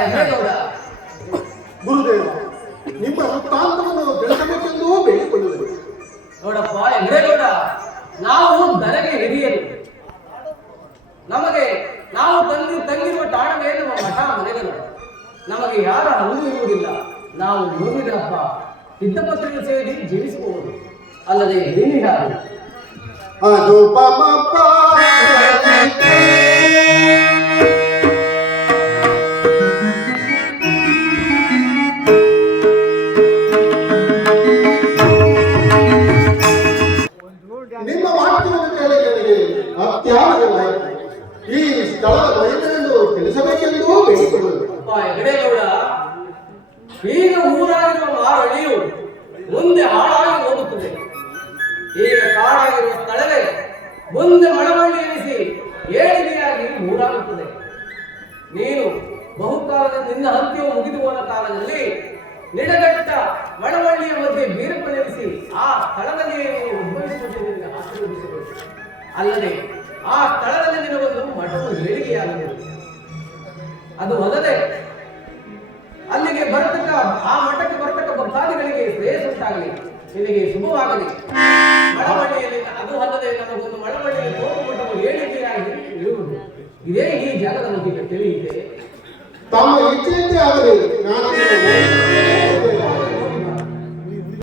ಯಜ್ಞೇಗೌಡ ಗುರುದೇವ ನಿಮ್ಮ ವೃತ್ತಾಂತವನ್ನು ಬೆಳೆಸಬೇಕೆಂದು ಬೇಡಿಕೊಳ್ಳುವುದು ನೋಡಪ್ಪ ನಾವು ದರಗೆ ಹಿರಿಯರು. ನಮಗೆ ನಾವು ತಂಗಿ ತಂಗಿರುವ ತಾಣವೇ ನಮ್ಮ ಮಠ ಮನೆಗಳು. ನಮಗೆ ಯಾರ ಹಂಗು ಇರುವುದಿಲ್ಲ. ನಾವು ನೋಡಿದ ಹಬ್ಬ ಸೇರಿ ಜೀವಿಸಬಹುದು. ಅಲ್ಲದೆ ಹೇಳಿ ಯಾರು ಅತ್ಯಾನಂದವಾಯಿತು ಈ ಸ್ಥಳದ ಮಹಿಳೆಯನ್ನು ತಿಳಿಸಬೇಕೆಂದು ಬೇಡಿಕೊಳ್ಳುವುದು. ಹೆಗಡೇಗೌಡ, ಈಗ ಊರಾಗಿರುವ ಮಾರಳಿಯು ಮುಂದೆ ಹಾಳಾಗಿ ಹೋಗುತ್ತದೆ. ಈಗ ಕಾಡಾಗಿರುವ ಸ್ಥಳವೇ ಮುಂದೆ ಮಳವಳ್ಳಿ ಎನಿಸಿ ಏಳಿಗೆಯಾಗಿ ಊರಾಗುತ್ತದೆ. ನೀನು ಬಹುಕಾಲದ ನಿನ್ನ ಹಂತ್ಯವು ಮುಗಿದು ಹೋದ ಕಾಲದಲ್ಲಿ ನಿಡಗಟ್ಟ ಮಳವಳ್ಳಿಯ ಮಧ್ಯೆ ಬೀರಪ್ಪನೆನಿಸಿ ಆ ಸ್ಥಳದಲ್ಲಿಯೇ ನೀನು ಉದ್ಭವಿಸುವಂತೆ ನಿನಗೆ ಆಶೀರ್ವದಿಸಬೇಕು. ಅಲ್ಲದೆ ಆ ಸ್ಥಳದಲ್ಲಿ ನಿನಗೊಂದು ಮಠವು ಏಳಿಗೆಯಾಗಬೇಕು ಅದು ಅಲ್ಲದೆ ಅಲ್ಲಿಗೆ ಬರ್ತಕ್ಕ ಆ ಮಠಕ್ಕೆ ಬರ್ತಕ್ಕ ಭಕ್ತಾದಿಗಳಿಗೆ ಶ್ರೇಯಸ್ಸುಂಟಾಗಲಿ ನಿನಗೆ ಶುಭವಾಗಲಿ. ಮಳವಳ್ಳಿಯಲ್ಲಿ ಅದು ಅಲ್ಲದೆ ನಮಗೊಂದು ಮಳವಳ್ಳಿಯಲ್ಲಿ ತೋಪು ಮಠವು ಇರುವುದು ಇದೇ ಈ ಜಾಗದ ಬಗ್ಗೆ ತಿಳಿಯುತ್ತೆ ತಮ್ಮ ಇಚ್ಛೆಯಂತೆ ಆಗಲಿ ನಾನು